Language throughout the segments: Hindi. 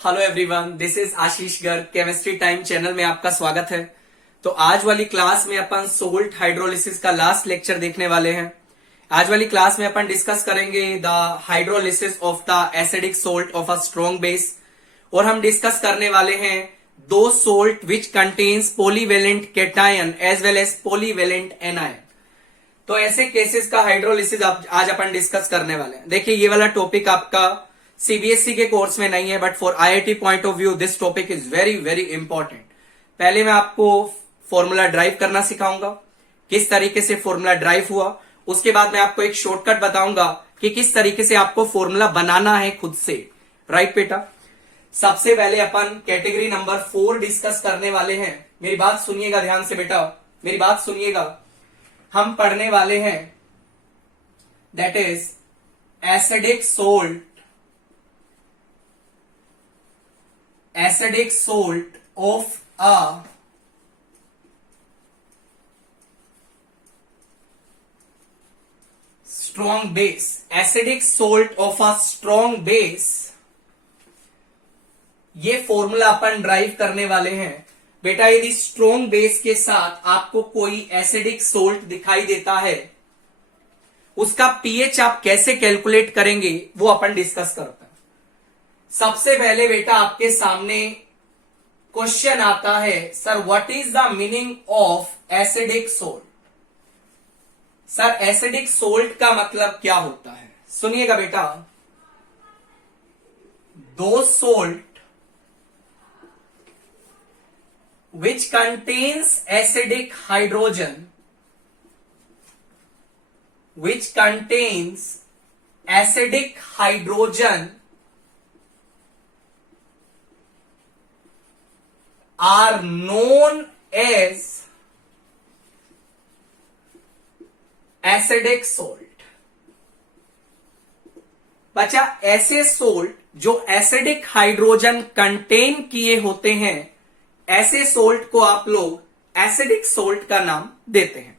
Hello everyone, this is Ashish Garg. Chemistry time channel में आपका स्वागत है। तो आज वाली क्लास में अपन सोल्ट हाइड्रोलिसिस का लास्ट लेक्चर देखने वाले हैं। आज वाली क्लास में अपन डिस्कस करेंगे the hydrolysis of the acidic salt of a strong base, और हम डिस्कस करने वाले हैं दो salt which contains polyvalent cation as well as polyvalent anion. तो ऐसे केसेस का हाइड्रोलिसिस आज अपन डिस्कस करने वाले हैं। देखिए, ये वाला टॉपिक आपका सीबीएसई के कोर्स में नहीं है, but for IIT point of view this topic is very very important. पहले मैं आपको फॉर्मूला ड्राइव करना सिखाऊंगा, किस तरीके से फॉर्मूला ड्राइव हुआ। उसके बाद मैं आपको एक शॉर्टकट बताऊंगा कि किस तरीके से आपको फॉर्मूला बनाना है खुद से। राइट बेटा, सबसे पहले अपन कैटेगरी नंबर 4 डिस्कस करने वाले हैं। मेरी बात सुनिएगा ध्यान से बेटा, मेरी बात सुनिएगा। हम पढ़ने वाले हैं that is acidic salt, acidic salt of a strong base, acidic salt of a strong base। ये फॉर्मूला अपन ड्राइव करने वाले हैं बेटा। यदि स्ट्रॉन्ग बेस के साथ आपको कोई एसिडिक सोल्ट दिखाई देता है, उसका पीएच आप कैसे कैलकुलेट करेंगे वो अपन डिस्कस करते हैं। सबसे पहले बेटा आपके सामने क्वेश्चन आता है, sir what is the meaning of acidic salt. Sir acidic salt का मतलब क्या होता है? सुनिएगा बेटा, दो salt which contains acidic hydrogen, which contains acidic hydrogen are known as acidic salt। बच्चा, ऐसे सोल्ट जो एसिडिक हाइड्रोजन कंटेन किए होते हैं, ऐसे सोल्ट को आप लोग एसिडिक सोल्ट का नाम देते हैं।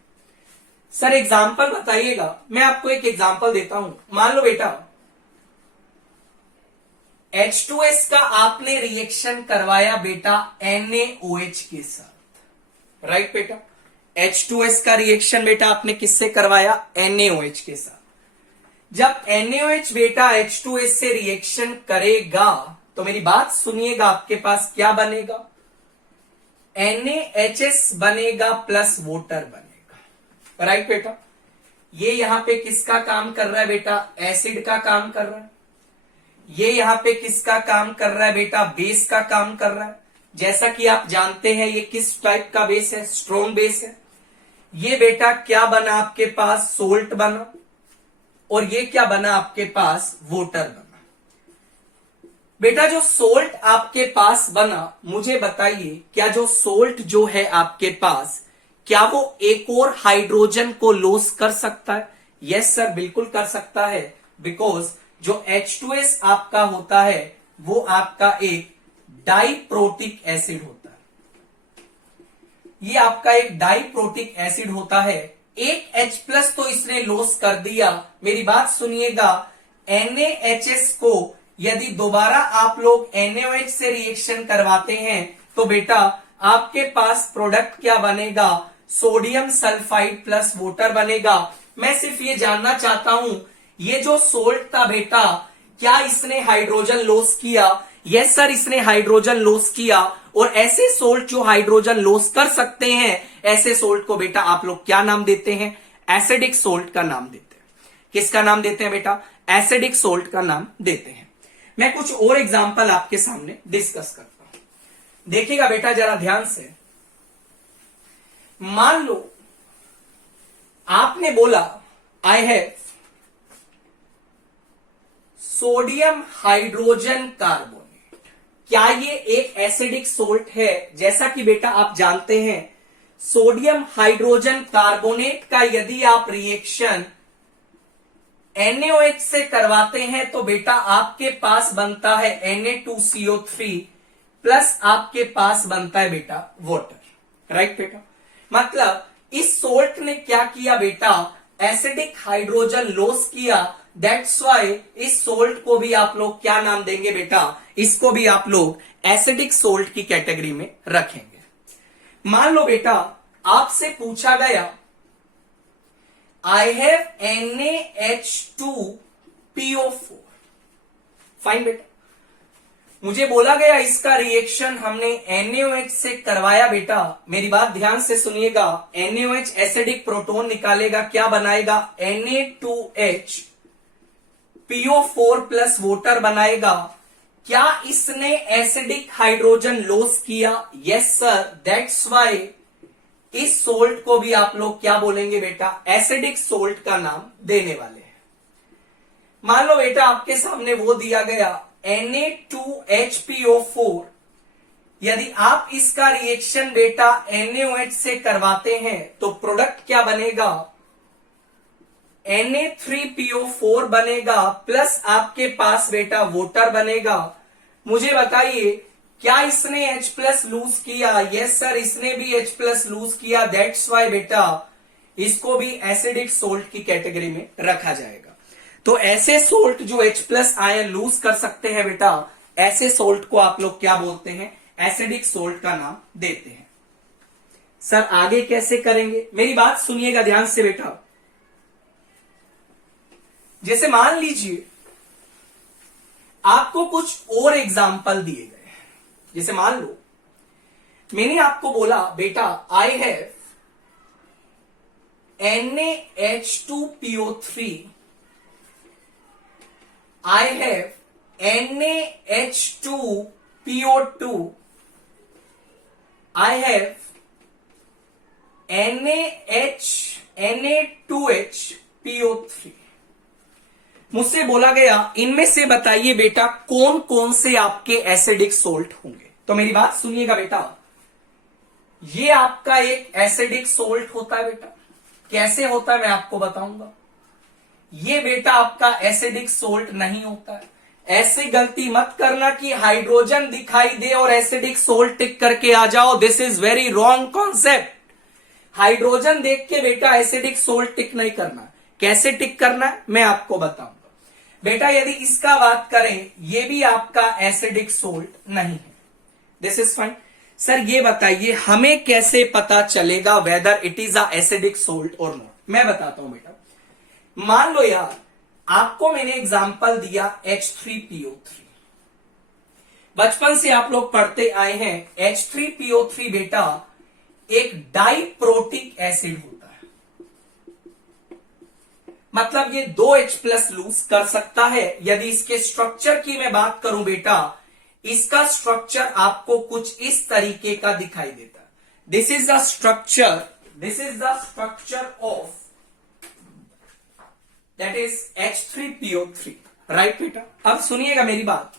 सर एग्जाम्पल बताइएगा। मैं आपको एक एग्जाम्पल देता हूं। मान लो बेटा H2S का आपने रिएक्शन करवाया बेटा NaOH के साथ। राइट बेटा, H2S का रिएक्शन बेटा आपने किससे करवाया? NaOH के साथ। जब NaOH बेटा H2S से रिएक्शन करेगा तो मेरी बात सुनिएगा, आपके पास क्या बनेगा? NaHS बनेगा प्लस वाटर बनेगा। राइट बेटा, ये यहां पे किसका काम कर रहा है बेटा? एसिड का काम कर रहा है। ये यहां पे किसका काम कर रहा है बेटा? बेस का काम कर रहा है। जैसा कि आप जानते हैं ये किस टाइप का बेस है? स्ट्रॉन्ग बेस है। ये बेटा क्या बना आपके पास? सोल्ट बना। और ये क्या बना आपके पास? वाटर बना। बेटा जो सोल्ट आपके पास बना, मुझे बताइए, क्या जो सोल्ट जो है आपके पास, क्या वो एक और हाइड्रोजन को लॉस कर सकता है? यस सर, बिल्कुल कर सकता है। बिकॉज जो H2S आपका होता है वो आपका एक डाइप्रोटिक एसिड होता है। ये आपका एक डाइप्रोटिक एसिड होता है। एक H+ तो इसने लॉस कर दिया। मेरी बात सुनिएगा, NaHS को यदि दोबारा आप लोग NaOH से रिएक्शन करवाते हैं तो बेटा आपके पास प्रोडक्ट क्या बनेगा? सोडियम सल्फाइड प्लस वाटर बनेगा। मैं सिर्फ ये जानना चाहता हूं, ये जो सोल्ट था बेटा, क्या इसने हाइड्रोजन लॉस किया? यस सर, इसने हाइड्रोजन लॉस किया। और ऐसे सोल्ट जो हाइड्रोजन लॉस कर सकते हैं, ऐसे सोल्ट को बेटा आप लोग क्या नाम देते हैं? एसिडिक सोल्ट का नाम देते हैं। किसका नाम देते हैं बेटा? एसिडिक सोल्ट का नाम देते हैं। मैं कुछ और एग्जांपल आपके सामने डिस्कस करता हूं। देखिएगा बेटा जरा ध्यान से। मान लो आपने बोला I have sodium hydrogen carbonate. क्या ये एक एसिडिक सोल्ट है? जैसा कि बेटा आप जानते हैं, सोडियम हाइड्रोजन कार्बोनेट का यदि आप रिएक्शन NaOH से करवाते हैं तो बेटा आपके पास बनता है Na2CO3 प्लस आपके पास बनता है बेटा वाटर। राइट बेटा, मतलब इस सोल्ट ने क्या किया बेटा? एसिडिक हाइड्रोजन लॉस किया दैट्स वाई इस सोल्ट को भी आप लोग क्या नाम देंगे बेटा, इसको भी आप लोग एसिडिक सोल्ट की कैटेगरी में रखेंगे। मान लो बेटा आपसे पूछा गया आई हैव NaH2PO4, फाइन बेटा। मुझे बोला गया इसका रिएक्शन हमने NaOH से करवाया बेटा, मेरी बात ध्यान से सुनिएगा। NaOH एसिडिक प्रोटोन निकालेगा, क्या बनाएगा, Na2HPO4 प्लस वोटर बनाएगा। क्या इसने एसिडिक हाइड्रोजन लॉस किया? यस सर, दैट्स वाई इस सोल्ट को भी आप लोग क्या बोलेंगे बेटा, एसिडिक सोल्ट का नाम देने वाले हैं। मान लो बेटा आपके सामने वो दिया गया Na2HPO4, यदि आप इसका रिएक्शन बेटा NaOH से करवाते हैं तो प्रोडक्ट क्या बनेगा, Na3PO4 बनेगा, प्लस आपके पास बेटा वोटर बनेगा। मुझे बताइए क्या इसने H प्लस लूज किया? यस सर, इसने भी H प्लस लूज किया। दैट्स वाई बेटा इसको भी एसिडिक सोल्ट की कैटेगरी में रखा जाएगा। तो ऐसे सोल्ट जो H प्लस आयन लूज कर सकते हैं बेटा, ऐसे सोल्ट को आप लोग क्या बोलते हैं, एसिडिक सोल्ट का नाम देते हैं। सर आगे कैसे करेंगे, मेरी बात सुनिएगा ध्यान से बेटा। जैसे मान लीजिए आपको कुछ और एग्जाम्पल दिए गए, जैसे मान लो मैंने आपको बोला बेटा I have NaH2PO3, I have NaH2PO2, I have Na2HPO3। मुझसे बोला गया इनमें से बताइए बेटा कौन कौन से आपके एसिडिक सोल्ट होंगे। तो मेरी बात सुनिएगा बेटा, ये आपका एक एसिडिक सोल्ट होता है बेटा। कैसे होता है मैं आपको बताऊंगा। ये बेटा आपका एसिडिक सोल्ट नहीं होता है। ऐसे गलती मत करना कि हाइड्रोजन दिखाई दे और एसिडिक सोल्ट टिक करके आ जाओ, this is very wrong concept. Hydrogen देख के बेटा एसिडिक सोल्ट टिक नहीं करना। कैसे टिक करना है मैं आपको बताऊंगा बेटा। यदि इसका बात करें, ये भी आपका एसिडिक सोल्ट नहीं है, दिस इज फाइन। सर ये बताइए हमें कैसे पता चलेगा whether it is a acidic salt और नॉट। मैं बताता हूं बेटा। मान लो यार आपको मैंने एग्जांपल दिया H3PO3। बचपन से आप लोग पढ़ते आए हैं H3PO3 बेटा एक डाइप्रोटिक एसिड होता है, मतलब ये 2H प्लस लूज कर सकता है। यदि इसके स्ट्रक्चर की मैं बात करूं बेटा, इसका स्ट्रक्चर आपको कुछ इस तरीके का दिखाई देता है। This is the structure of that is H3PO3, right बेटा। अब सुनिएगा मेरी बात।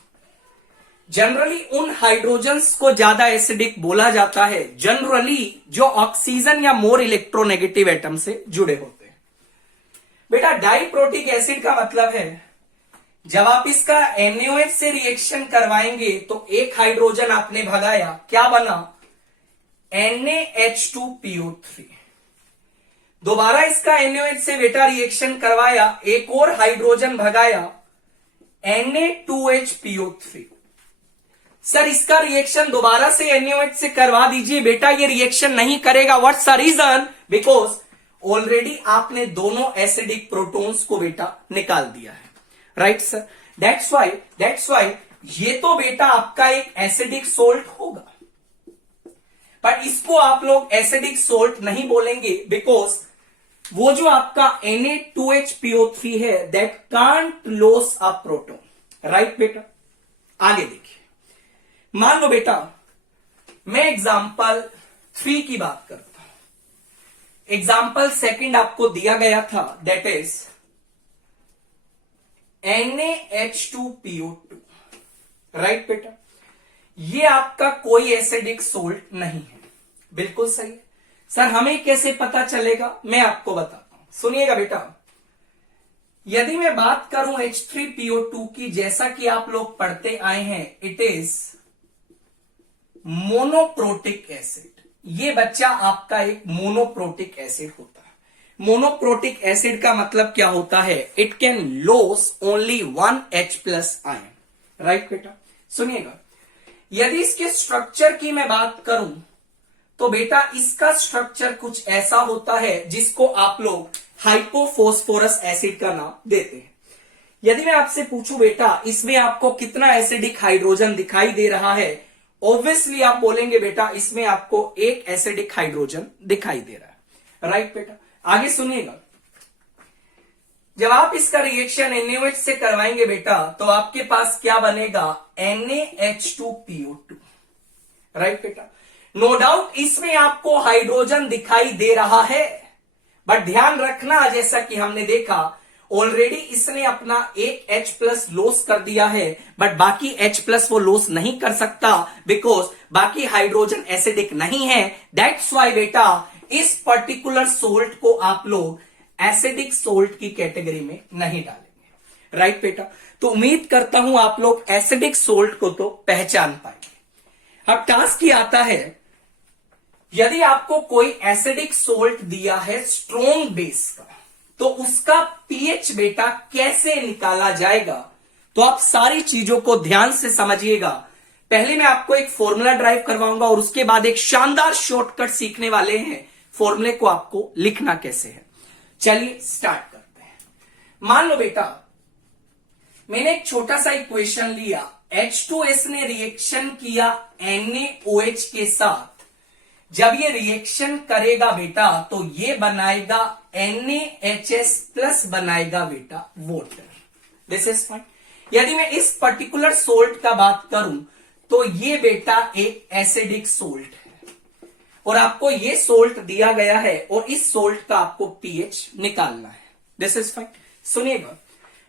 जनरली उन हाइड्रोजन्स को ज्यादा एसिडिक बोला जाता है जनरली जो ऑक्सीजन या मोर इलेक्ट्रोनेगेटिव एटम से जुड़े होते हैं। बेटा डाइप्रोटिक एसिड का मतलब है जब आप इसका NaOH से रिएक्शन करवाएंगे तो एक हाइड्रोजन आपने भगाया, क्या बना, NaH2PO3। दोबारा इसका NaOH से बेटा रिएक्शन करवाया, एक और हाइड्रोजन भगाया, Na2HPO3। सर इसका रिएक्शन दोबारा से NaOH से करवा दीजिए बेटा, ये रिएक्शन नहीं करेगा। What's the reason? Because already आपने दोनों एसिडिक प्रोटॉन्स को बेटा निकाल दिया है, राइट सर। दैट्स वाई ये तो बेटा आपका एक एसिडिक सोल्ट होगा, पर इसको आप लोग एसिडिक सोल्ट नहीं बोलेंगे बिकॉज वो जो आपका Na2HPO3 है that can't loss a proton, right बेटा। आगे देखिए, मान लो बेटा मैं एग्जाम्पल 3 की बात करता हूं। एग्जाम्पल सेकंड आपको दिया गया था, दैट इज NaH2PO2, राइट बेटा। ये आपका कोई एसिडिक सोल्ट नहीं है, बिल्कुल सही है। सर हमें कैसे पता चलेगा, मैं आपको बताता हूं, सुनिएगा बेटा। यदि मैं बात करूं H3PO2 की, जैसा कि आप लोग पढ़ते आए हैं, इट इज मोनोप्रोटिक एसिड। ये बच्चा आपका एक मोनोप्रोटिक एसिड होता है। मोनोप्रोटिक एसिड का मतलब क्या होता है? It can loss only 1 H plus ion. Right बेटा, सुनिएगा, यदि इसके स्ट्रक्चर की मैं बात करूं तो बेटा इसका स्ट्रक्चर कुछ ऐसा होता है जिसको आप लोग हाइपोफॉस्फोरस एसिड का नाम देते हैं। यदि मैं आपसे पूछूं बेटा इसमें आपको कितना एसिडिक हाइड्रोजन दिखाई दे रहा है, ऑब्वियसली आप बोलेंगे बेटा इसमें आपको एक एसिडिक हाइड्रोजन दिखाई दे रहा है। राइट बेटा, आगे सुनिएगा, जब आप इसका रिएक्शन NaOH से करवाएंगे बेटा तो आपके पास क्या बनेगा? NaH2PO2। राइट बेटा, नो डाउट इसमें आपको हाइड्रोजन दिखाई दे रहा है, बट ध्यान रखना जैसा कि हमने देखा ऑलरेडी इसने अपना एक H प्लस लॉस कर दिया है, बट बाकी H प्लस वो लॉस नहीं कर सकता बिकॉज बाकी हाइड्रोजन एसिडिक नहीं है। दैट्स वाई बेटा इस पर्टिकुलर सोल्ट को आप लोग एसिडिक सोल्ट की कैटेगरी में नहीं डालेंगे। राइट बेटा, तो उम्मीद करता हूं आप लोग एसिडिक सोल्ट को तो पहचान पाएंगे। अब टास्क ये आता है, यदि आपको कोई एसिडिक सोल्ट दिया है स्ट्रॉन्ग बेस का तो उसका पीएच बेटा कैसे निकाला जाएगा, तो आप सारी चीजों को ध्यान से समझिएगा। पहले मैं आपको एक फॉर्मूला ड्राइव करवाऊंगा और उसके बाद एक शानदार शॉर्टकट सीखने वाले हैं, फॉर्मूले को आपको लिखना कैसे है। चलिए स्टार्ट करते हैं। मान लो बेटा मैंने एक छोटा सा इक्वेशन लिया, H2S ने रिएक्शन किया NaOH के साथ, जब ये रिएक्शन करेगा बेटा तो ये बनाएगा NaHS प्लस बनाएगा बेटा वाटर। This is fine. यदि मैं इस पर्टिकुलर सोल्ट का बात करूं तो ये बेटा एक एसिडिक सोल्ट है और आपको ये सोल्ट दिया गया है और इस सोल्ट का आपको पीएच निकालना है। This is fine. सुनिएगा,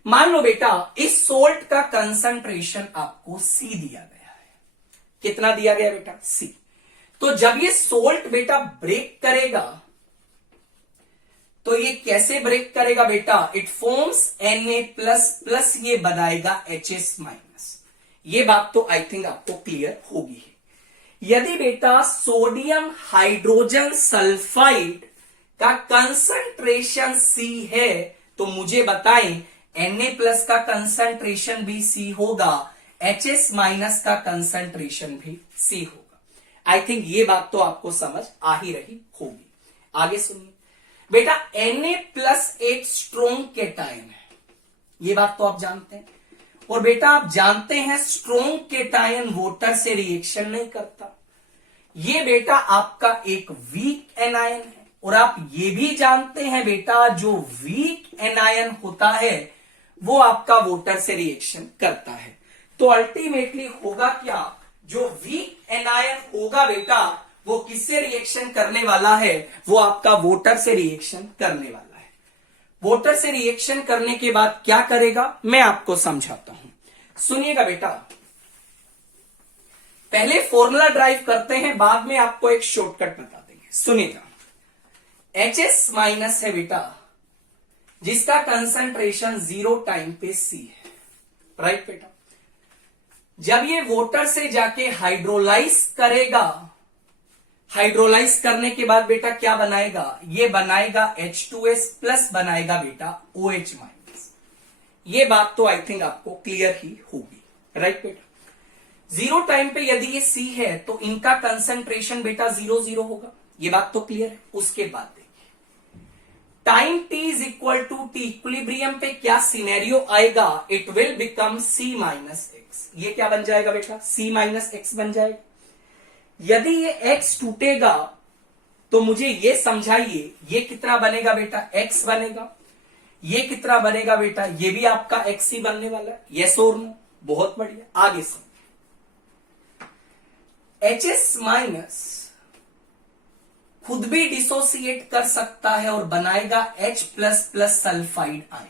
मान लो बेटा इस सोल्ट का कंसंट्रेशन आपको C दिया गया है। कितना दिया गया बेटा? C। तो जब ये सोल्ट बेटा ब्रेक करेगा तो ये कैसे ब्रेक करेगा बेटा? It forms Na plus plus ये बनाएगा HS माइनस। ये बात तो आई थिंक आपको क्लियर होगी। यदि बेटा सोडियम हाइड्रोजन सल्फाइड का कंसंट्रेशन C है तो मुझे बताएं Na प्लस का कंसंट्रेशन भी C होगा, HS माइनस का कंसंट्रेशन भी C होगा। आई थिंक ये बात तो आपको समझ आ ही रही होगी। आगे सुनिए बेटा, Na प्लस एक स्ट्रॉन्ग केटायन है, ये बात तो आप जानते हैं। और बेटा आप जानते हैं स्ट्रॉन्ग केटायन वाटर से रिएक्शन नहीं करता, ये बेटा आपका एक वीक एनायन है। और आप ये भी जानते हैं बेटा जो वीक एनायन होता है वो आपका वाटर से रिएक्शन करता है। तो अल्टीमेटली होगा क्या? जो वीक एनायन होगा बेटा वो किससे रिएक्शन करने वाला है? वो आपका वाटर से रिएक्शन करने वाला है। वाटर से रिएक्शन करने के बाद क्या करेगा मैं आपको समझाता हूं। सुनिएगा बेटा, पहले फॉर्मूला ड्राइव करते हैं, बाद में आपको एक शॉर्टकट बता देंगे। सुनिएगा, HS माइनस है बेटा जिसका कंसंट्रेशन 0 टाइम पे C है। राइट बेटा, जब ये वाटर से जाके हाइड्रोलाइज करेगा, हाइड्रोलाइज करने के बाद बेटा क्या बनाएगा? ये बनाएगा H2S प्लस बनाएगा बेटा OH माइनस। ये बात तो आई थिंक आपको क्लियर ही होगी। राइट बेटा, 0 टाइम पे यदि ये C है तो इनका कंसंट्रेशन बेटा 0 होगा, ये बात तो क्लियर है। उसके बाद देखिए time t is equal to T, equilibrium पे क्या सिनेरियो आएगा? It will become C minus X. ये क्या बन जाएगा बेटा? C माइनस एक्स बन जाएगा। यदि ये x टूटेगा तो मुझे ये समझाइए ये कितना बनेगा बेटा? x बनेगा। ये कितना बनेगा बेटा? ये भी आपका x ही बनने वाला है। यस और नो? बहुत बढ़िया। आगे सुन, HS माइनस खुद भी डिसोसिएट कर सकता है और बनाएगा H plus plus sulphide ion.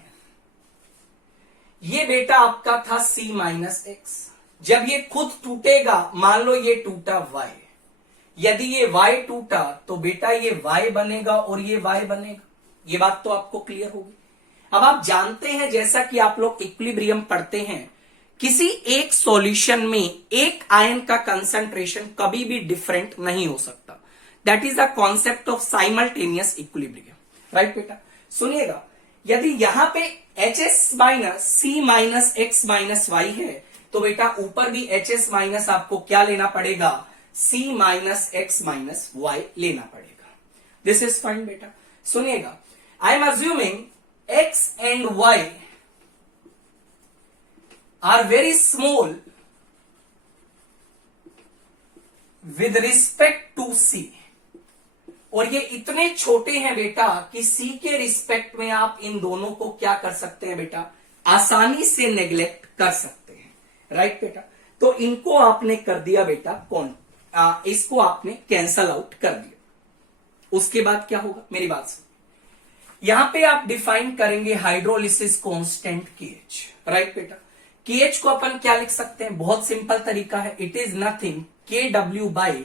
ये बेटा आपका था C माइनस एक्स। जब ये खुद टूटेगा, मान लो ये टूटा Y, यदि ये Y टूटा तो बेटा ये Y बनेगा और ये Y बनेगा। ये बात तो आपको क्लियर होगी। अब आप जानते हैं जैसा कि आप लोग इक्विलिब्रियम पढ़ते हैं, किसी एक सॉल्यूशन में एक आयन का कंसंट्रेशन कभी भी डिफरेंट नहीं हो सकता। That is the concept of simultaneous equilibrium. Right बेटा, सुनिएगा, यदि यहां पे HS minus C minus X minus Y है तो बेटा ऊपर भी HS माइनस आपको क्या लेना पड़ेगा, C minus X minus Y लेना पड़ेगा। दिस इज फाइन बेटा। सुनिएगा, I am assuming X and Y are very small with respect to C, और ये इतने छोटे हैं बेटा कि C के रिस्पेक्ट में आप इन दोनों को क्या कर सकते हैं बेटा, आसानी से नेग्लेक्ट कर सकते हैं। राइट बेटा, तो इनको आपने कर दिया बेटा कौन, इसको आपने कैंसल आउट कर दिया। उसके बाद क्या होगा, मेरी बात सुन, यहां पे आप डिफाइन करेंगे हाइड्रोलिसिस कांस्टेंट KH। राइट बेटा, KH को अपन क्या लिख सकते हैं, बहुत सिंपल तरीका है, it is nothing KW by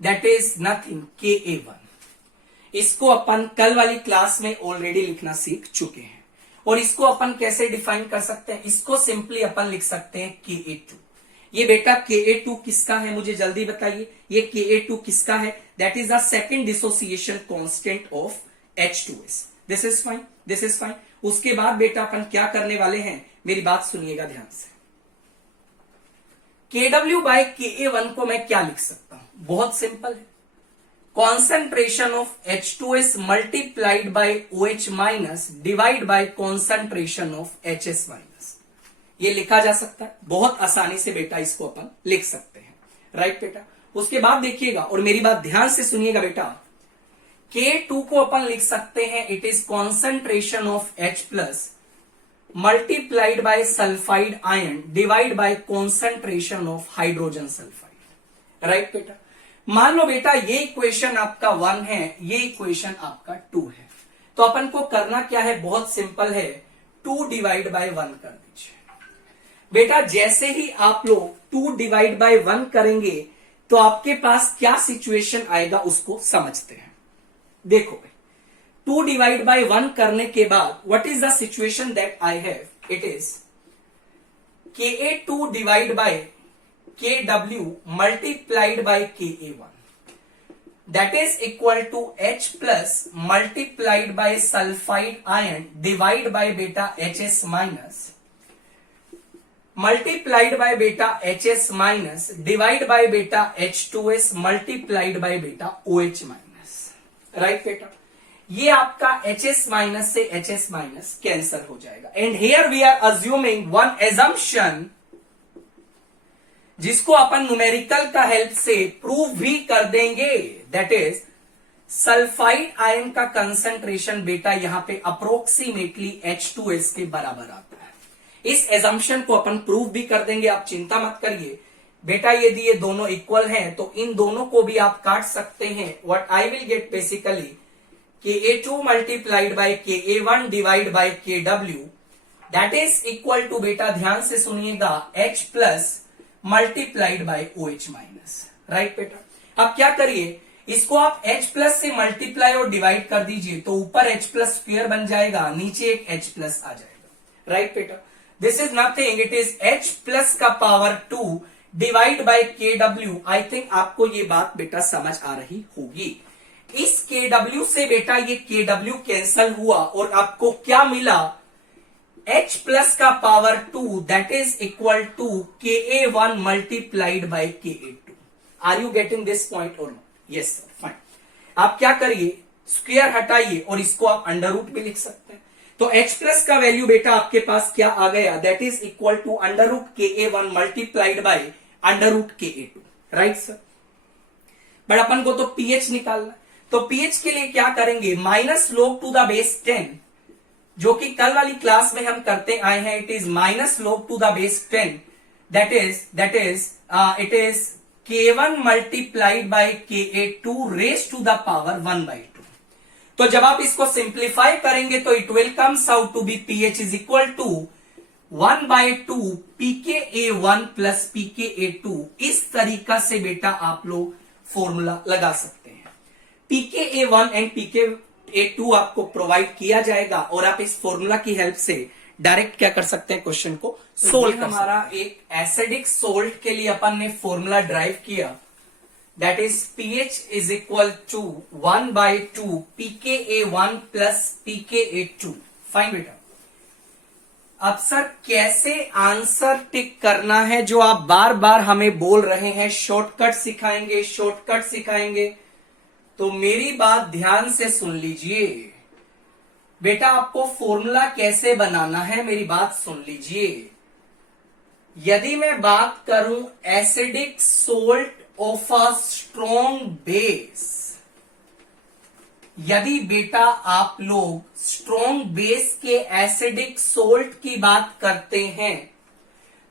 that is nothing KA1। इसको अपन कल वाली क्लास में ऑलरेडी लिखना सीख चुके हैं। और इसको अपन कैसे डिफाइन कर सकते हैं, इसको सिंपली अपन लिख सकते हैं KA2। ये बेटा KA2 किसका है, मुझे जल्दी बताइए, ये KA2 किसका है, that is the second dissociation constant of H2S। This is fine, this is fine. उसके बाद बेटा अपन क्या करने वाले हैं, मेरी बात सुनिएगा ध्यान से। KW बाय KA1 को मैं क्या लिख सकता हूं, बहुत सिंपल है, concentration of H2S multiplied by OH minus divide bye concentration of HS minus. ये लिखा जा सकता है, बहुत आसानी से बेटा इसको अपन लिख सकते हैं। राइट बेटा, उसके बाद देखिएगा और मेरी बात ध्यान से सुनिएगा बेटा, K2 को अपन लिख सकते हैं, it is concentration of H plus multiplied by sulphide ion divide bye concentration of hydrogen sulphide. Right बेटा, मान लो बेटा ये इक्वेशन आपका 1 है, ये इक्वेशन आपका 2 है, तो अपन को करना क्या है, बहुत सिंपल है, 2 डिवाइड बाय 1 कर दीजिए। बेटा जैसे ही आप लोग 2 डिवाइड बाय 1 करेंगे तो आपके पास क्या सिचुएशन आएगा उसको समझते हैं। देखो भाई, 2 डिवाइड बाय 1 करने के बाद what is the situation that I have, it is KA2 divide by KW multiplied by KA1 that is equal to H plus multiplied by sulphide ion divide by बेटा HS माइनस मल्टीप्लाइड बाय बेटा HS माइनस डिवाइड बाय बेटा H2S मल्टीप्लाइड बाय बेटा OH माइनस। राइट बेटा, ये आपका HS माइनस से HS माइनस कैंसल हो जाएगा। And here we are assuming one assumption जिसको अपन न्यूमेरिकल का हेल्प से प्रूव भी कर देंगे, दैट इज सल्फाइड आयन का कंसंट्रेशन बेटा यहां पे अप्रोक्सीमेटली H2S के बराबर आता है। इस एजम्पशन को अपन प्रूव भी कर देंगे, आप चिंता मत करिए बेटा। यदि ये दोनों इक्वल हैं तो इन दोनों को भी आप काट सकते हैं। What I will get basically KA2 multiplied by KA1 divide by KW that is equal to बेटा ध्यान से सुनिएगा H plus multiplied by OH minus. Right बेटा, अब क्या करिए, इसको आप H प्लस से मल्टीप्लाई और डिवाइड कर दीजिए तो ऊपर H प्लस स्क्वायर बन जाएगा, नीचे एक H प्लस आ जाएगा। राइट बेटा, this is nothing, it is H plus का power 2 divide by KW। I think आपको ये बात बेटा समझ आ रही होगी। इस KW से बेटा ये KW कैंसल हुआ और आपको क्या मिला, H प्लस का power 2 that is equal to KA1 multiplied by KA2। Are you getting this point और नॉट? Yes sir, fine. आप क्या करिए, स्क्वायर हटाइए और इसको आप अंडर रूट भी लिख सकते हैं। तो H प्लस का वैल्यू बेटा आपके पास क्या आ गया, that is equal to under root KA1 multiplied by under root KA2। Right sir, but अपन को तो pH निकालना, तो pH के लिए क्या करेंगे, minus log to the base 10 जो कि कल वाली क्लास में हम करते आए हैं, it is minus log to the base 10 that is it is K1 multiplied by KA2 raise to the power 1/2। तो जब आप इसको सिंप्लीफाई करेंगे तो it will comes out to be pH is equal to 1/2 pKa1 plus pKa2। इस तरीका से बेटा आप लोग फॉर्मूला लगा सकते हैं। pKa1 एंड pKa2 आपको प्रोवाइड किया जाएगा और आप इस फॉर्मूला की हेल्प से डायरेक्ट क्या कर सकते हैं, क्वेश्चन को सोल्व कर। हमारा एक एसिडिक सोल्ट के लिए अपन ने फॉर्मूला ड्राइव किया that is pH is equal to 1/2 pKa1 plus pKa2। Fine बेटा। अब सर कैसे आंसर टिक करना है जो आप बार बार हमें बोल रहे हैं, शॉर्टकट सिखाएंगे शॉर्टकट सिखाएंगे, तो मेरी बात ध्यान से सुन लीजिए बेटा। आपको फॉर्मूला कैसे बनाना है मेरी बात सुन लीजिए। यदि मैं बात करूं acidic salt of a strong base, यदि बेटा आप लोग स्ट्रॉन्ग बेस के एसिडिक सोल्ट की बात करते हैं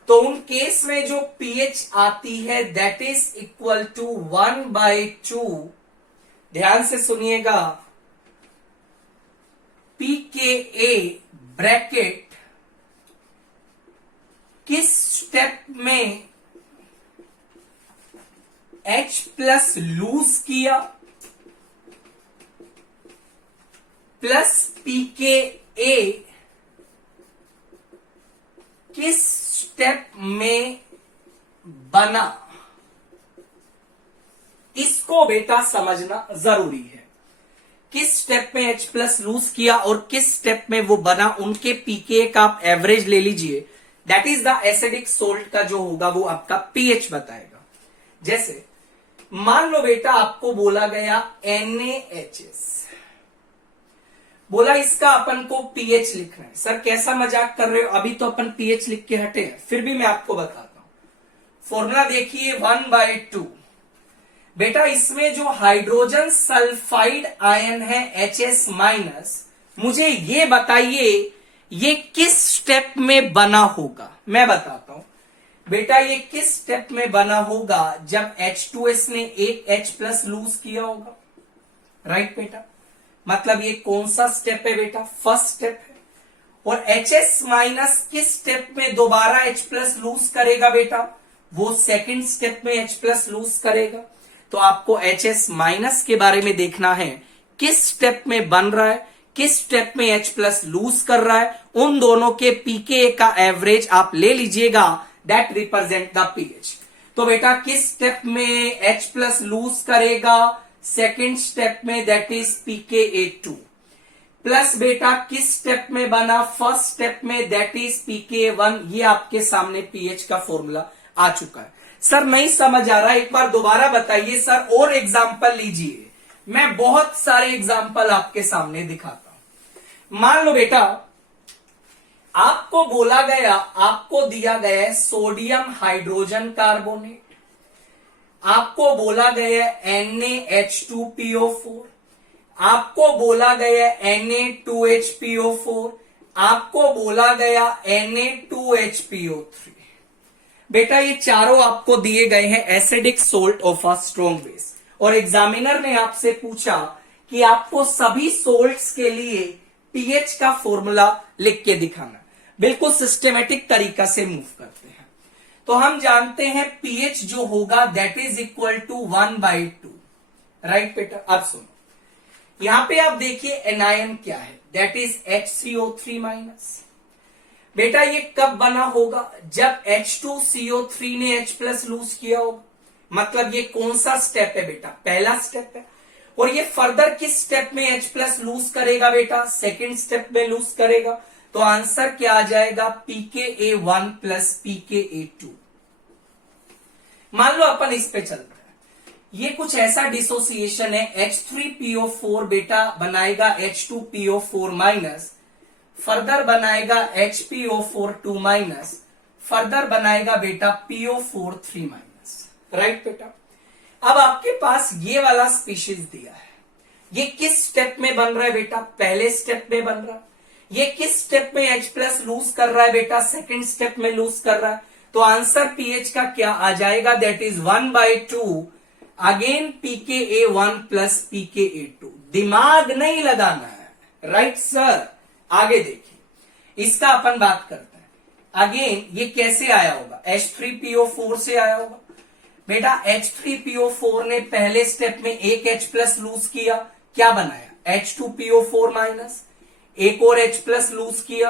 तो उन केस में जो pH आती है दैट इज इक्वल टू 1/2, ध्यान से सुनिएगा, pKa ब्रैकेट किस स्टेप में H प्लस लूज किया प्लस pKa किस स्टेप में बना, इसको बेटा समझना जरूरी है। किस स्टेप में H प्लस लूज किया और किस स्टेप में वो बना, उनके pKa का आप एवरेज ले लीजिए, that is the acidic salt का जो होगा वो आपका pH बताएगा। जैसे मान लो बेटा आपको बोला गया NaHS, बोला इसका अपन को pH लिखना है। सर कैसा मजाक कर रहे हो, अभी तो अपन pH लिख के हटे हैं, फिर भी मैं आपको बताता हूं। फॉर्मूला देखिए 1/2 बेटा, इसमें जो हाइड्रोजन सल्फाइड आयन है HS माइनस, मुझे ये बताइए ये किस स्टेप में बना होगा। मैं बताता हूं बेटा ये किस स्टेप में बना होगा, जब H2S ने एक H प्लस लूज किया होगा। राइट बेटा, मतलब ये कौन सा स्टेप है बेटा, फर्स्ट स्टेप है। और HS माइनस किस स्टेप में दोबारा H प्लस लूज करेगा बेटा, वो सेकंड स्टेप में H प्लस लूज करेगा। तो आपको HS माइनस के बारे में देखना है, किस स्टेप में बन रहा है, किस स्टेप में H प्लस लूज कर रहा है, उन दोनों के pKa का एवरेज आप ले लीजिएगा, दैट रिप्रेजेंट द pH। तो बेटा किस स्टेप में H प्लस लूज करेगा, सेकेंड स्टेप में, दैट इज pKa2, प्लस बेटा किस स्टेप में बना, फर्स्ट स्टेप में, दैट इज pKa1। ये आपके सामने pH का फॉर्मूला आ चुका है। सर नहीं समझ आ रहा, एक बार दोबारा बताइए सर, और एग्जाम्पल लीजिए, मैं बहुत सारे एग्जाम्पल आपके सामने दिखाता हूं। मान लो बेटा आपको बोला गया, आपको दिया गया है सोडियम हाइड्रोजन कार्बोनेट, आपको बोला गया NaH2PO4, आपको बोला गया Na2HPO4, आपको बोला गया Na2HPO3। बेटा ये चारों आपको दिए गए हैं acidic salt of a strong base, और एग्जामिनर ने आपसे पूछा कि आपको सभी सोल्ट्स के लिए pH का फॉर्मूला लिख के दिखाना। बिल्कुल सिस्टमेटिक तरीका से मूव करते हैं। तो हम जानते हैं pH जो होगा that is equal to 1/2। Right बेटा, अब सुनो, यहां पे आप देखिए एनायन क्या है, दैट इज HCO3 माइनस। बेटा ये कब बना होगा, जब H2CO3 ने H प्लस लूज किया होगा। मतलब ये कौन सा स्टेप है बेटा, पहला स्टेप है। और ये फर्दर किस स्टेप में H प्लस लूज करेगा बेटा, सेकेंड स्टेप में लूज करेगा। तो आंसर क्या आ जाएगा, pKa1 प्लस pKa2। मान लो अपन इस पे चलते हैं, ये कुछ ऐसा डिसोसिएशन है, H3PO4 बेटा बनाएगा H2PO4 माइनस, फर्दर बनाएगा HPO4 माइनस, फर्दर बनाएगा बेटा PO4 माइनस। राइट बेटा, अब आपके पास ये वाला स्पीशीज दिया है, ये किस स्टेप में बन रहा है बेटा, पहले स्टेप में बन रहा है। ये किस स्टेप में H प्लस लूज कर रहा है बेटा, सेकेंड स्टेप में लूज कर रहा है। तो आंसर pH का क्या आ जाएगा, that is 1/2 again pKa1 plus pKa2। दिमाग नहीं लगाना है, राइट सर। आगे देखिए, इसका अपन बात करते हैं। अगेन ये कैसे आया होगा, H3PO4 से आया होगा। बेटा H3PO4 ने पहले स्टेप में एक H प्लस लूज किया, क्या बनाया H2PO4 माइनस, एक और H प्लस लूज किया,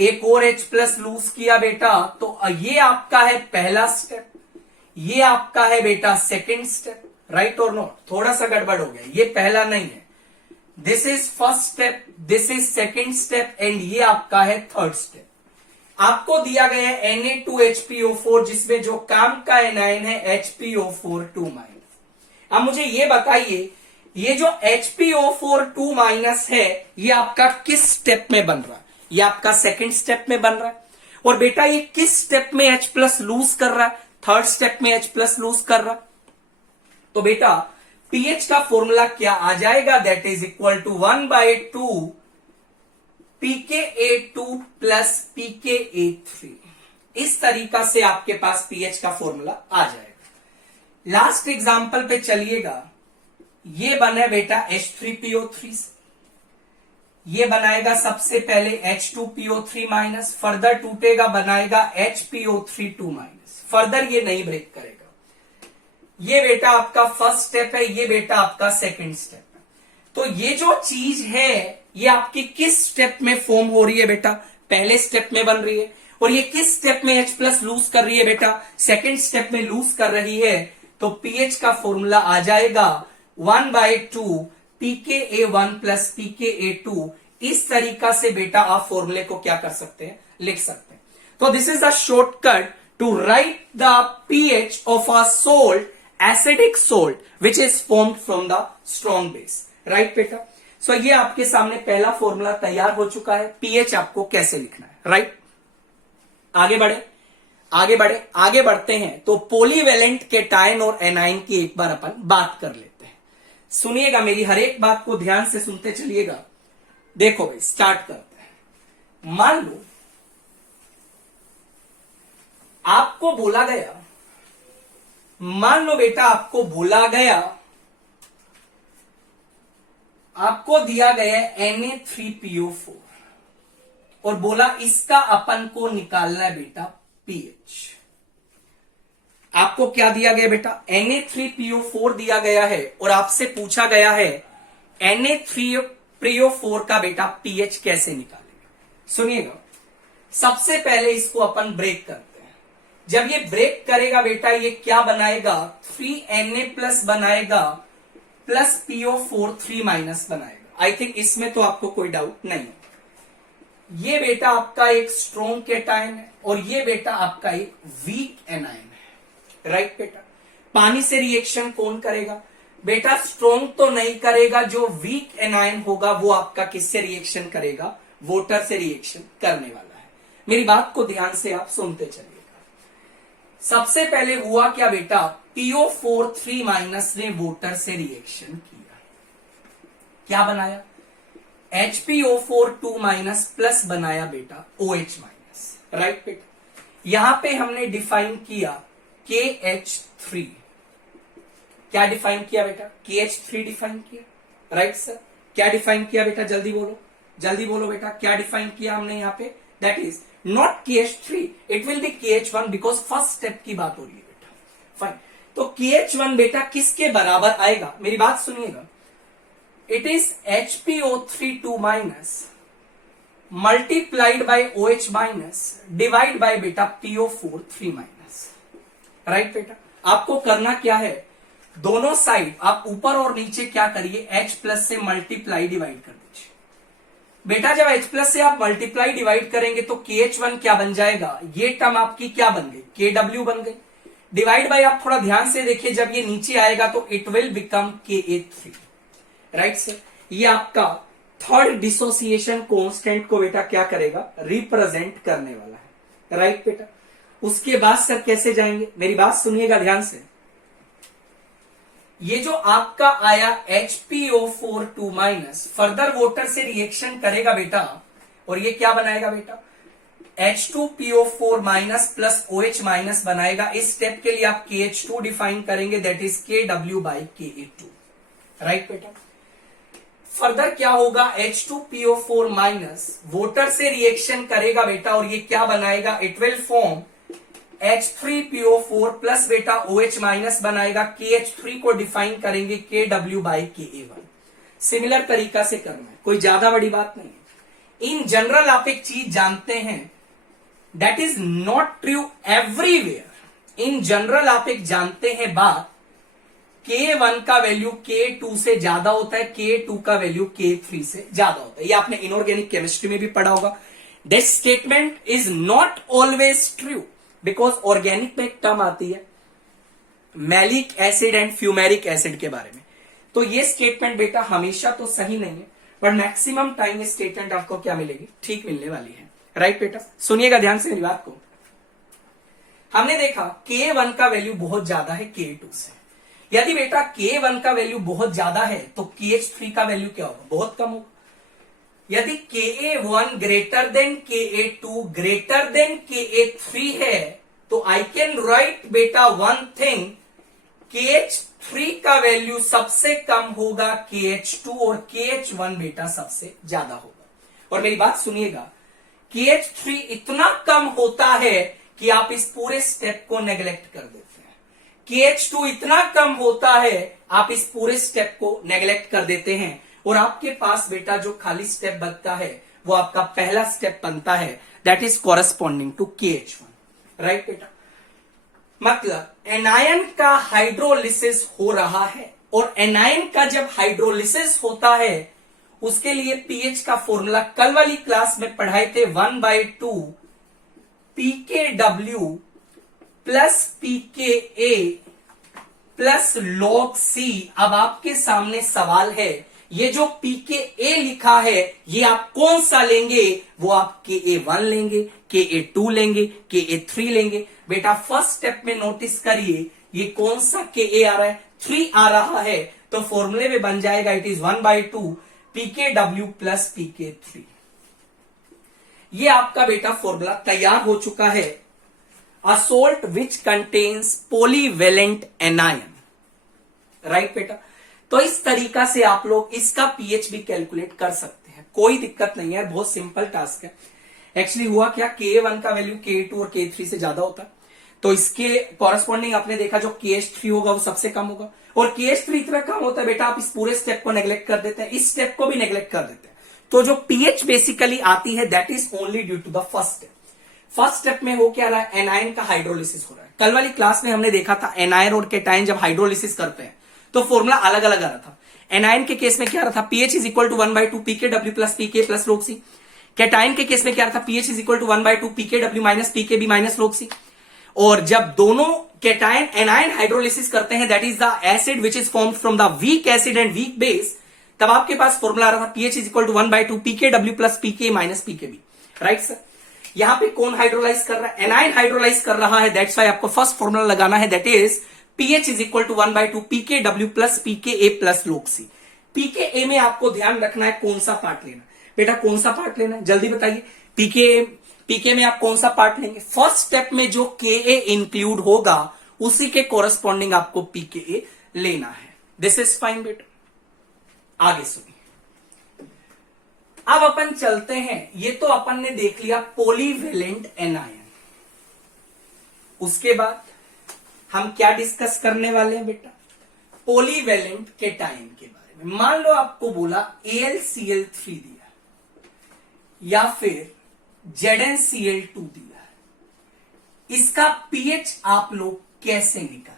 एक और H प्लस लूज किया बेटा। तो ये आपका है पहला स्टेप। ये आपका है बेटा सेकेंड स्टेप, राइट और नॉट? थोड़ा सा गड़बड़ हो गया, ये पहला नहीं है, this is first step, this is second step and ये आपका है थर्ड स्टेप। आपको दिया गया है Na2HPO4 जिसमें जो काम का एनायन है HPO4 अब मुझे ये बताइए, ये जो HPO4 है ये आपका किस स्टेप में बन रहा है? ये आपका सेकंड स्टेप में बन रहा है। और बेटा ये किस स्टेप में H प्लस लूज कर रहा है? थर्ड स्टेप में H प्लस लूज कर रहा है। तो बेटा pH का फॉर्मूला क्या आ जाएगा? That is equal to 1/2 pKa2 plus pKa3। इस तरीका से आपके पास pH का फॉर्मूला आ जाएगा। लास्ट एग्जांपल पे चलिएगा, ये बने बेटा H3PO3 से, ये बनाएगा सबसे पहले H2PO3 फर्दर टूटेगा बनाएगा HPO3 फर्दर ये नहीं ब्रेक करेगा। ये बेटा आपका फर्स्ट स्टेप है, ये बेटा आपका सेकंड स्टेप है। तो ये जो चीज है ये आपकी किस स्टेप में फॉर्म हो रही है बेटा? पहले स्टेप में बन रही है। और ये किस स्टेप में H प्लस लूज कर रही है बेटा? सेकंड स्टेप में लूज कर रही है। तो pH का फॉर्मूला आ जाएगा 1/2 pKa1 प्लस pKa2। इस तरीका से बेटा आप फॉर्मूले को क्या कर सकते हैं? लिख सकते हैं। तो this is the shortcut to write the pH of a salt, acidic salt which is formed from the strong base, right बेटा? सो ये आपके सामने पहला फॉर्मूला तैयार हो चुका है, pH आपको कैसे लिखना है, राइट? आगे आगे बढ़ते हैं। तो पॉलीवेलेंट केटायन और एनायन की एक बार अपन बात कर लेते हैं। सुनिएगा, मेरी हर एक बात को ध्यान से सुनते चलिएगा। देखो भाई, स्टार्ट करते हैं। मान लो आपको बोला गया, मान लो बेटा आपको बोला गया, आपको दिया गया Na3PO4 और बोला इसका अपन को निकालना है बेटा pH। आपको क्या दिया गया बेटा? Na3PO4 दिया गया है और आपसे पूछा गया है Na3PO4 का बेटा pH कैसे निकालेंगे। सुनिएगा, सबसे पहले इसको अपन ब्रेक करते हैं। जब ये ब्रेक करेगा बेटा ये क्या बनाएगा? 3Na प्लस बनाएगा प्लस PO4 3- बनाएगा। आई थिंक इसमें तो आपको कोई डाउट नहीं है। ये बेटा आपका एक स्ट्रॉन्ग केटायन है और ये बेटा आपका एक वीक एनायन है, राइट बेटा? पानी से रिएक्शन कौन करेगा बेटा? स्ट्रॉन्ग तो नहीं करेगा, जो वीक एनायन होगा वो आपका किससे रिएक्शन करेगा? वाटर से रिएक्शन करने वाला है। मेरी बात को ध्यान से आप सुनते चलिएगा। सबसे पहले हुआ क्या बेटा? PO4 3- ने वाटर से रिएक्शन किया, क्या बनाया? HPO4 प्लस बनाया बेटा OH-, राइट बेटा? यहां पे हमने डिफाइन किया KH3। क्या डिफाइन किया बेटा? KH3 डिफाइन किया, राइट सर? क्या डिफाइन किया बेटा? जल्दी बोलो बेटा, क्या डिफाइन किया हमने यहां पे? That is not KH3, it will be KH1 because first step की बात हो रही है बेटा। फाइन, तो KH1 बेटा किसके बराबर आएगा? मेरी बात सुनिएगा, it is HPO3 multiplied by OH- divide by बेटा PO4 3-, राइट बेटा? आपको करना क्या है? दोनों साइड आप ऊपर और नीचे क्या करिए? H प्लस से मल्टीप्लाई डिवाइड कर दीजिए बेटा। जब H प्लस से आप मल्टीप्लाई डिवाइड करेंगे तो KH1 क्या बन जाएगा? ये टर्म आपकी क्या बन गई? KW बन गई। डिवाइड बाय आप थोड़ा ध्यान से देखिए, जब ये नीचे आएगा तो it will become Ka3, right से? ये आपका थर्ड डिसोसिएशन कांस्टेंट को बेटा क्या करेगा? रिप्रेजेंट करने वाला है, राइट बेटा? उसके बाद सर कैसे जाएंगे? मेरी बात सुनिएगा ध्यान से। ये जो आपका आया HPO4 फर्दर वाटर से रिएक्शन करेगा बेटा और ये क्या बनाएगा बेटा? H2PO4 प्लस OH- बनाएगा। इस स्टेप के लिए आप KH2 डिफाइन करेंगे, दैट इज KW/Ka2, राइट बेटा? फर्दर क्या होगा? H2PO4 वाटर से रिएक्शन करेगा बेटा और ये क्या बनाएगा? It will form H3PO4 plus बेटा OH- बनाएगा। KH3 को डिफाइन करेंगे KW/Ka1। सिमिलर तरीका से करना है, कोई ज्यादा बड़ी बात नहीं है। इन जनरल आप एक चीज जानते हैं, that is not true everywhere. In general आप एक जानते हैं बात, K1 का वैल्यू K2 से ज्यादा होता है, K2 का वैल्यू K3 से ज्यादा होता है। ये आपने इनऑर्गेनिक केमिस्ट्री में भी पढ़ा होगा। This statement is not always true, because organic में एक टर्म आती है malic acid and fumaric acid के बारे में। तो ये स्टेटमेंट बेटा हमेशा तो सही नहीं है, पर मैक्सिमम टाइम ये स्टेटमेंट आपको क्या मिलेगी, ठीक मिलने वाली है। राइट बेटा, सुनिएगा ध्यान से मेरी बात को। हमने देखा K1 का वैल्यू बहुत ज्यादा है K2 से। यदि बेटा K1 का वैल्यू बहुत ज्यादा है तो KH3 का वैल्यू क्या होगा, बहुत कम होगा। यदि Ka1 greater than Ka2 greater than Ka3 है तो आई कैन राइट बेटा वन थिंग, KH3 का वैल्यू सबसे कम होगा KH2 और KH1 बेटा सबसे ज्यादा होगा। और मेरी बात सुनिएगा, KH3 इतना कम होता है कि आप इस पूरे स्टेप को नेग्लेक्ट कर देते हैं। KH2 इतना कम होता है, आप इस पूरे स्टेप को नेग्लेक्ट कर देते हैं, और आपके पास बेटा जो खाली स्टेप बनता है वो आपका पहला स्टेप बनता है, that is corresponding to KH1। Right बेटा, मतलब एनायन का हाइड्रोलिसिस हो रहा है, और एनायन का जब हाइड्रोलिसिस होता है उसके लिए पीएच का फॉर्मूला कल वाली क्लास में पढ़ाए थे, 1/2 pKw plus pKa plus log C। अब आपके सामने सवाल है, ये जो pKa लिखा है ये आप कौन सा लेंगे, वो आप Ka1 लेंगे, Ka2 लेंगे, Ka3 लेंगे। बेटा फर्स्ट स्टेप में नोटिस करिए ये कौन सा Ka आ रहा है, 3 आ रहा है, तो फॉर्मूले में बन जाएगा it is 1/2 pKw plus pK3। ये आपका बेटा फॉर्मूला तैयार हो चुका है, a salt which contains polyvalent anion. Right बेटा, तो इस तरीका से आप लोग इसका पीएच भी कैलकुलेट कर सकते हैं, कोई दिक्कत नहीं है, बहुत सिंपल टास्क है। एक्चुअली हुआ क्या, K1 का वैल्यू K2 और K3 से ज्यादा होता है, तो इसके कॉरेस्पॉन्डिंग आपने देखा जो KH3 होगा वो सबसे कम होगा, और KH3 इतना कम होता है बेटा आप इस पूरे स्टेप को नेग्लेक्ट कर देते हैं, इस स्टेप को भी नेग्लेक्ट कर देते हैं। तो जो पीएच बेसिकली आती है that is only due to the first step. First step में हो क्या रहा है, एनायन का हाइड्रोलिसिस हो रहा है। कल वाली क्लास में हमने देखा था एनायन और केटायन जब हाइड्रोलिसिस करते हैं तो फॉर्मूला अलग अलग आ रहा था। एनायन के केस में क्या आ रहा था, pH is equal to 1/2 pKw plus pK plus log C। Cation के केस में क्या आ रहा था, pH is equal to 1/2 pKw minus pKb minus log C। और जब दोनों केटायन एनायन हाइड्रोलिसिस करते हैं that is the acid which is formed from the weak acid and weak base, तब आपके पास फॉर्मूला आ रहा था pH is equal to 1/2 pKw plus pK minus pKb। Right sir, यहां पे कौन हाइड्रोलाइज कर रहा है, एनायन हाइड्रोलाइज कर रहा है, दैट्स व्हाई आपको फर्स्ट फॉर्मूला लगाना है, that is pH is equal to 1/2 pKw plus pKa plus log C। pKa में आपको ध्यान रखना है कौन सा पार्ट लेना, बेटा कौन सा पार्ट लेना है जल्दी बताइए। pK में आप कौन सा पार्ट लेंगे, फर्स्ट स्टेप में जो Ka इंक्लूड होगा उसी के कोरस्पॉन्डिंग आपको pKa लेना है। दिस इज फाइन बेटा, आगे सुनिए। अब अपन चलते हैं, ये तो अपन ने देख लिया पॉलीवेलेंट एनायन, उसके बाद हम क्या डिस्कस करने वाले हैं बेटा, पॉलीवेलेंट केटायन के बारे में। मान लो आपको बोला AlCl3 दिया या फिर ZnCl2 दिया, इसका पीएच आप लोग कैसे निकालेंगे।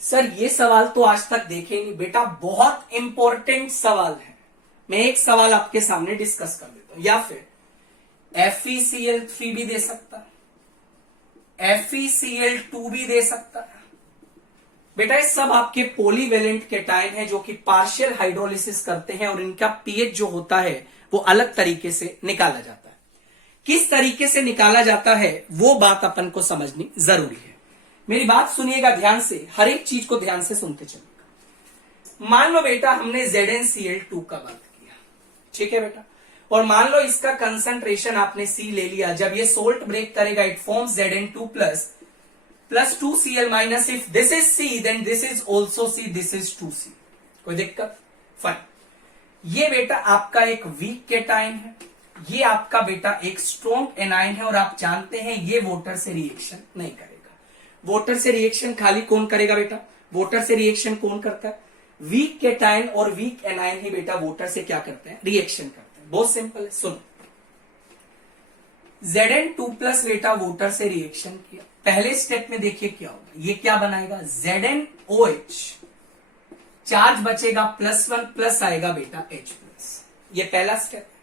सर ये सवाल तो आज तक देखे नहीं बेटा, बहुत इंपॉर्टेंट सवाल है। मैं एक सवाल आपके सामने डिस्कस कर देता हूं, या फिर FeCl3 भी दे सकता है, FeCl2 भी दे सकता है। बेटा ये सब आपके पॉलीवेलेंट केटायन है जो कि पार्शियल हाइड्रोलिसिस करते हैं और इनका पीएच जो होता है वो अलग तरीके से निकाला जाता है। किस तरीके से निकाला जाता है वो बात अपन को समझनी जरूरी है। मेरी बात सुनिएगा ध्यान से, हर एक चीज को ध्यान से सुनते चलिएगा। मान लो बेटा हमने ZnCl2 का बात किया, ठीक है बेटा, और मान लो इसका कंसंट्रेशन आपने C ले लिया, जब ये सोल्ट ब्रेक करेगा it forms Zn2 plus 2Cl minus, if this is C then this is also C, this is 2C। कोई दिक्कत, फाइन। ये बेटा आपका एक वीक केटायन है, ये आपका बेटा एक स्ट्रॉन्ग एनायन है, और आप जानते हैं ये वाटर से रिएक्शन नहीं करेगा। वाटर से रिएक्शन खाली कौन करेगा बेटा, वाटर से रिएक्शन कौन करता है, वीक केटायन और वीक एनायन ही बेटा वाटर से क्या करते हैं, रिएक्शन करते हैं। बहुत सिंपल है, सुनो। Zn2 प्लस बेटा वोटर से रिएक्शन किया, पहले स्टेप में देखिए क्या होगा, ये क्या बनाएगा ZnOH, चार्ज बचेगा +1 प्लस आएगा बेटा H प्लस, ये पहला स्टेप है।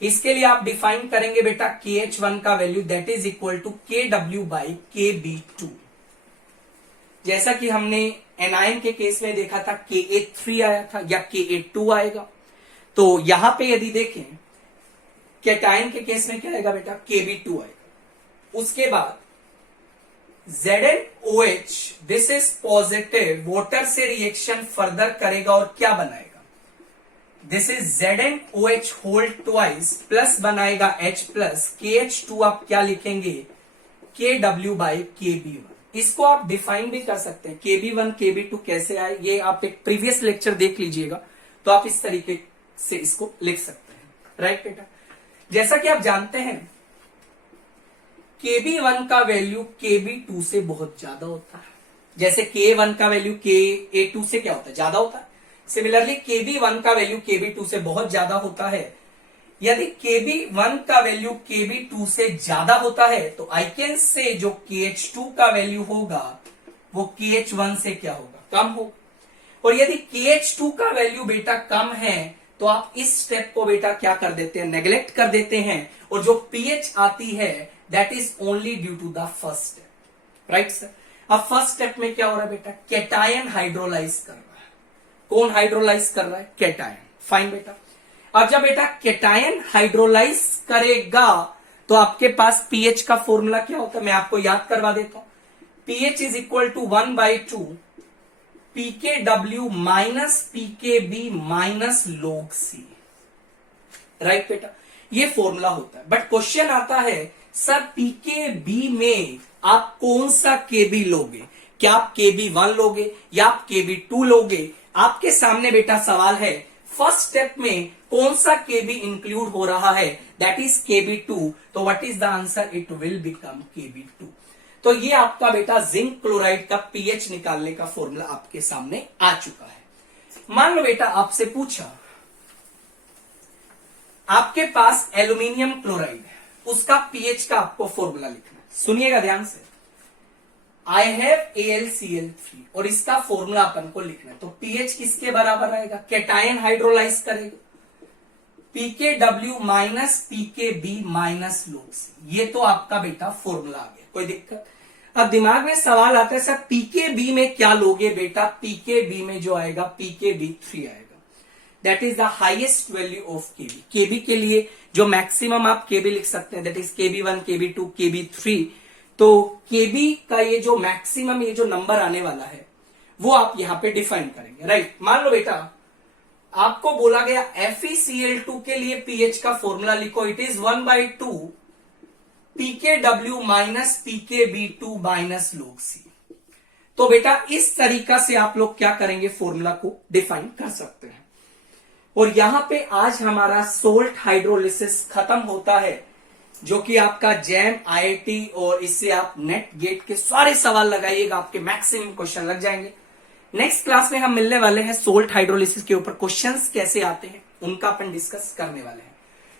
इसके लिए आप डिफाइन करेंगे बेटा KH1 का value that is equal to KW/KB2। जैसा कि हमने एनायन के केस में देखा था Ka3 आया था या Ka2 आएगा, तो यहां पे यदि देखें कैटायन के केस में क्या आएगा बेटा Kb2 आएगा। उसके बाद ZnOH this is positive, water से रिएक्शन फर्दर करेगा और क्या बनाएगा, this is ZnOH whole twice plus बनाएगा H प्लस, KH2 आप क्या लिखेंगे KW/KB1। इसको आप डिफाइन भी कर सकते हैं, KB1 KB2 कैसे आए, ये आप एक प्रीवियस लेक्चर देख लीजिएगा तो आप इस तरीके से इसको लिख सकते हैं, राइट बेटा। जैसा कि आप जानते हैं KB1 का वैल्यू KB2 से बहुत ज्यादा होता है, जैसे K1 का वैल्यू Ka2 से क्या होता है, ज्यादा होता है। सिमिलरली KB1 का वैल्यू KB2 से बहुत ज्यादा होता है। यदि KB1 का वैल्यू KB2 से ज्यादा होता है तो आई कैन से जो KH2 का वैल्यू होगा वो KH1 से क्या होगा, कम होगा। और यदि KH2 का वैल्यू बेटा कम है तो आप इस स्टेप को बेटा क्या कर देते हैं, नेग्लेक्ट कर देते हैं, और जो pH आती है that is only due to the first step, right sir. अब फर्स्ट स्टेप में क्या हो रहा है बेटा, कैटायन हाइड्रोलाइज कर रहा है। कौन हाइड्रोलाइज कर रहा है, कैटायन, फाइन बेटा। अब जब बेटा कैटायन हाइड्रोलाइज करेगा तो आपके पास pH का फॉर्मूला क्या होता है, मैं आपको याद करवा देता हूं। pH is equal to 1/2 pKw minus pKb minus log C, right बेटा, ये फॉर्मूला होता है। बट क्वेश्चन आता है सर pKb में आप कौन सा Kb लोगे, क्या आप Kb1 लोगे या आप Kb2 लोगे, आपके सामने बेटा सवाल है। फर्स्ट स्टेप में कौन सा Kb इंक्लूड हो रहा है, दैट इज Kb2, तो what is the answer, it will become Kb2। तो ये आपका बेटा जिंक क्लोराइड का pH निकालने का फॉर्मूला आपके सामने आ चुका है। मान लो बेटा आपसे पूछा आपके पास एल्यूमिनियम क्लोराइड है, उसका pH का आपको फॉर्मूला लिखना है, सुनिएगा ध्यान से। आई हैव AlCl3 और इसका फॉर्मूला अपन को लिखना है, तो pH किसके बराबर रहेगा, कैटायन हाइड्रोलाइज करेगा pKw minus pKb minus log C, ये तो आपका बेटा फॉर्मूला आ गया, कोई दिक्कत। अब दिमाग में सवाल आता है सर pKb में क्या लोगे बेटा, pKb में जो आएगा pKb3 आएगा, that is the highest value of Kb। Kb के लिए जो मैक्सिमम आप Kb लिख सकते हैं that is Kb1 Kb2 Kb3, तो Kb का ये जो मैक्सिमम ये जो नंबर आने वाला है वो आप यहां पे डिफाइन करेंगे, राइट। मान लो बेटा आपको बोला गया FeCl2 के लिए pH का फॉर्मूला लिखो, it is 1/2 pKw minus pKb2 minus log C। तो बेटा इस तरीका से आप लोग क्या करेंगे, फॉर्मूला को डिफाइन कर सकते हैं। और यहां पे आज हमारा सोल्ट हाइड्रोलिसिस खत्म होता है, जो कि आपका जैम IIT और इससे आप नेट गेट के सारे सवाल लगाइएगा, आपके मैक्सिमम क्वेश्चन लग जाएंगे। नेक्स्ट क्लास में हम मिलने वाले हैं सोल्ट हाइड्रोलिसिस के ऊपर क्वेश्चंस कैसे आते हैं उनका अपन डिस्कस करने वाले हैं।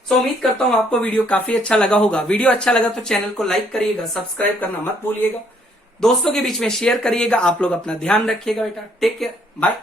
सो उम्मीद करता हूं आपको वीडियो काफी अच्छा लगा होगा। वीडियो अच्छा लगा तो चैनल को लाइक करिएगा, सब्सक्राइब करना मत भूलिएगा, दोस्तों के बीच में शेयर करिएगा। आप लोग अपना ध्यान रखिएगा बेटा, टेक केयर, बाय।